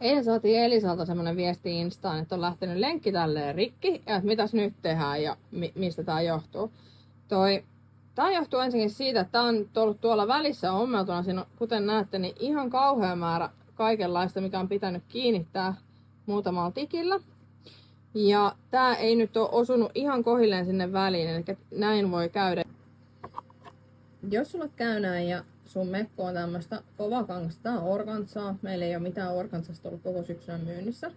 Eilen saatiin Elisalta semmonen viesti Instaan, että on lähtenyt lenkki tälleen rikki, ja että mitäs nyt tehdään ja mistä tää johtuu. Tää johtuu ensinnäkin siitä, että tää on ollut tuolla välissä ommeltuna. Siinä on, kuten näette, niin ihan kauhea määrä kaikenlaista, mikä on pitänyt kiinnittää muutamalla tikillä. Ja tää ei nyt ole osunut ihan kohilleen sinne väliin, eli näin voi käydä. Jos sulla käy näin ja sun mekko on tämmöstä kovakangasta, tää on organzaa. Meillä ei ole mitään organzasta ollut koko syksynä myynnissä.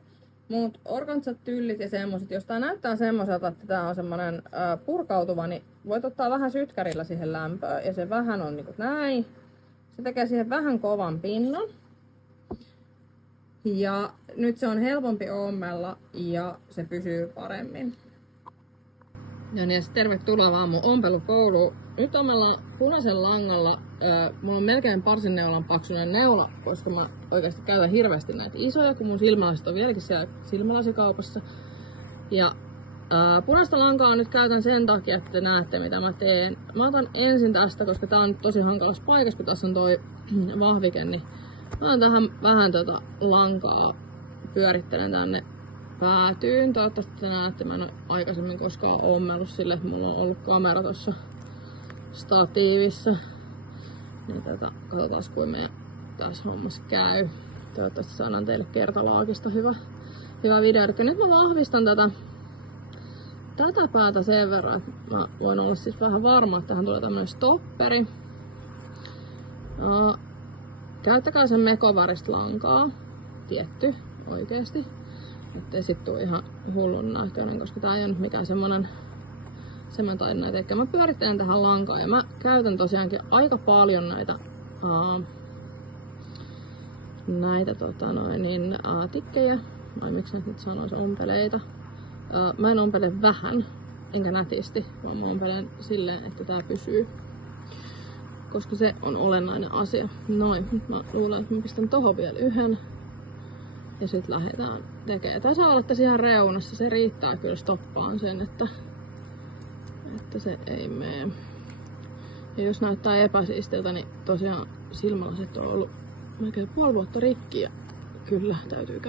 Mut organzat, tyllit ja semmoset, jos tää näyttää semmoselta, että tää on semmonen purkautuva, niin voit ottaa vähän sytkärillä siihen lämpöä. Ja se vähän on niinku näin. Se tekee siihen vähän kovan pinnan. Ja nyt se on helpompi ommella ja se pysyy paremmin. Ja niin, tervetuloa vaan mun ompelukouluun. Nyt ommellaan punaisen langalla. Mulla on melkein parsineulan paksuinen neula, koska mä oikeasti käytän hirveästi näitä isoja, kun mun silmälasit on vieläkin siellä silmälasikaupassa. Ja punaista lankaa nyt käytän sen takia, että te näette mitä mä teen. Mä otan ensin tästä, koska tää on nyt tosi hankalassa paikassa, kun tässä on toi vahvike, niin mä otan tähän vähän lankaa, pyörittelen tänne päätyyn. Toivottavasti te näette, mä en ole aikaisemmin koskaan ommellut sille, että mulla on ollut kamera tuossa statiivissa. Niin katsotaan kuin meidän tässä hommassa käy. Toivottavasti saadaan teille kertalaakista hyvä video. Nyt mä vahvistan tätä päätä sen verran, että mä voin olla siis vähän varma, että tähän tulee tämmönen stopperi. Käyttäkää sen mekoväristä lankaa. Tietty, oikeesti. Ettei sit tuu ihan hullun näköinen, koska tää ei ole nyt mikään semmonen taidon näitä. Mä pyörittelen tähän lankaa ja mä käytän tosiaankin aika paljon näitä tikkejä, vai miksi nyt sanois ompeleita. Mä en ompele vähän, enkä nätisti, vaan mä ompelen silleen, että tää pysyy. Koska se on olennainen asia. Noin, nyt mä luulen, että mä pistän tohon vielä yhden. Ja sit lähdetään tekemään. Tässä olette ihan reunassa, se riittää kyllä stoppaan sen, että se ei mene. Ja jos näyttää epäsiistiltä, niin tosiaan silmälasit on ollut melkein puoli vuotta rikki ja kyllä täytyy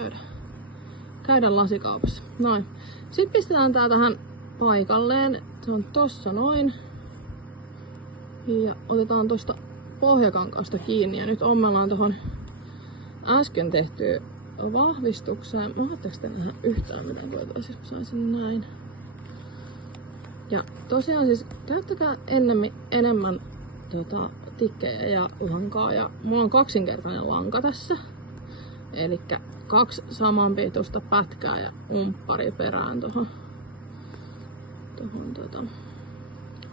käydä lasikaupassa. Noin. Sitten pistetään tää tähän paikalleen. Se on tossa noin. Ja otetaan tosta pohjakankaasta kiinni ja nyt ommellaan tohon äsken tehtyä vahvistukseen. Mä ootteko te nähdä yhtään mitä voitaisiin, jos mä saisin näin. Ja tosiaan siis käyttäkää enemmän tikkejä ja lankaa. Ja mulla on kaksinkertainen lanka tässä. Elikkä 2 samanpituista pätkää ja umppari perään tohon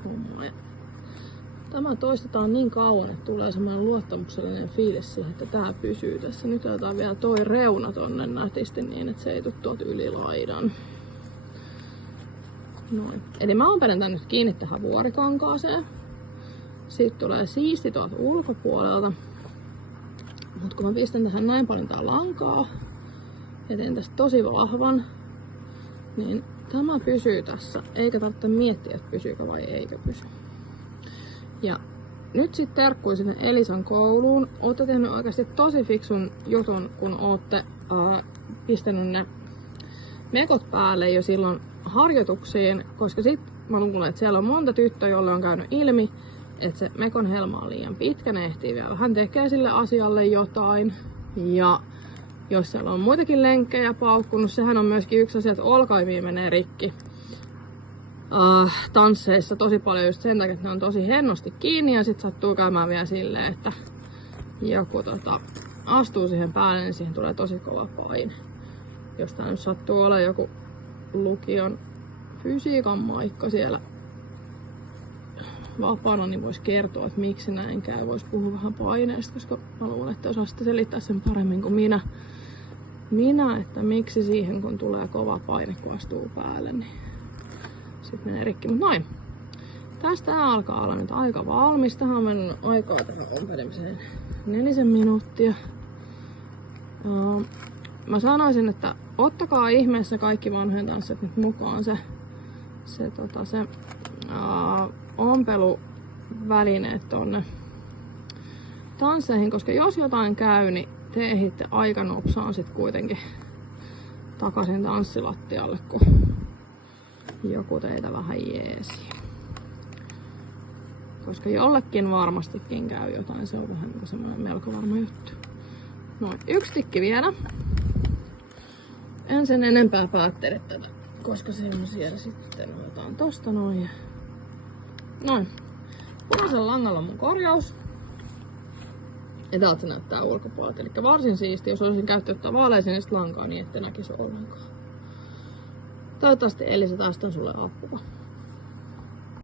hommaan. Ja tämä toistetaan niin kauan, että tulee semmoinen luottamuksellinen fiilis siihen, että tää pysyy tässä. Nyt otetaan vielä toi reuna tonne nätisti niin, että se ei tuu tuolta yli laidan. Noin. Eli mä ompelen tän nyt kiinni tähän vuorikankaaseen. Siitä tulee siisti tuolta ulkopuolelta. Mut kun mä pistän tähän näin paljon tää lankaa ja teen tästä tosi vahvan, niin tämä pysyy tässä. Eikä tarvitse miettiä, että pysyykö vai eikö pysy. Ja nyt sitten terkkui sinne Elisan kouluun. Ootte tehnyt oikeasti tosi fiksun jutun, kun ootte pistänyt ne mekot päälle jo silloin harjoituksiin, koska sit mä luulen, että siellä on monta tyttöä, jolle on käynyt ilmi, että se mekon helma on liian pitkä, ne ehtii vielä. Hän tekee sille asialle jotain. Ja jos siellä on muitakin lenkkejä paukkunut, sehän on myöskin yksi asia, että olkaimia menee rikki. Tansseissa tosi paljon just sen takia, että ne on tosi hennosti kiinni ja sit sattuu käymään vielä silleen, että joku astuu siihen päälle, niin siihen tulee tosi kova paine. Jos tää nyt sattuu olemaan joku lukion fysiikan maikka siellä vapaana, niin vois kertoa, että miksi näin käy. Vois puhua vähän paineesta, koska mä luulen, että osaisitte selittää sen paremmin kuin minä, että miksi siihen kun tulee kova paine, kun astuu päälle, niin sit menee rikki. Mut noin. Tästä alkaa olla nyt aika valmis. Tähän on mennyt aikaa tähän ompelemiseen 4 minuuttia. Mä sanoisin, että ottakaa ihmeessä kaikki vanhojen tanssit nyt mukaan se ompeluvälineet tonne tansseihin, koska jos jotain käy, niin te ehitte aikanopsaan sit kuitenkin takaisin tanssilattialle, kun joku teitä vähän jeesi. Koska jollekin varmastikin käy jotain, se on vähän semmoinen melko varma juttu. Noin, 1 tikki vielä. En sen enempää päättele tätä, koska se on siellä sitten otetaan tosta noin. Noin. Punaisella langalla on mun korjaus. Ja täältä se näyttää ulkopuolelta. Eli varsin siisti, jos olisin käyttänyt vaaleasinista lankaa, niin ette näkisi ollenkaan. Toivottavasti Elisa taas on sulle apua.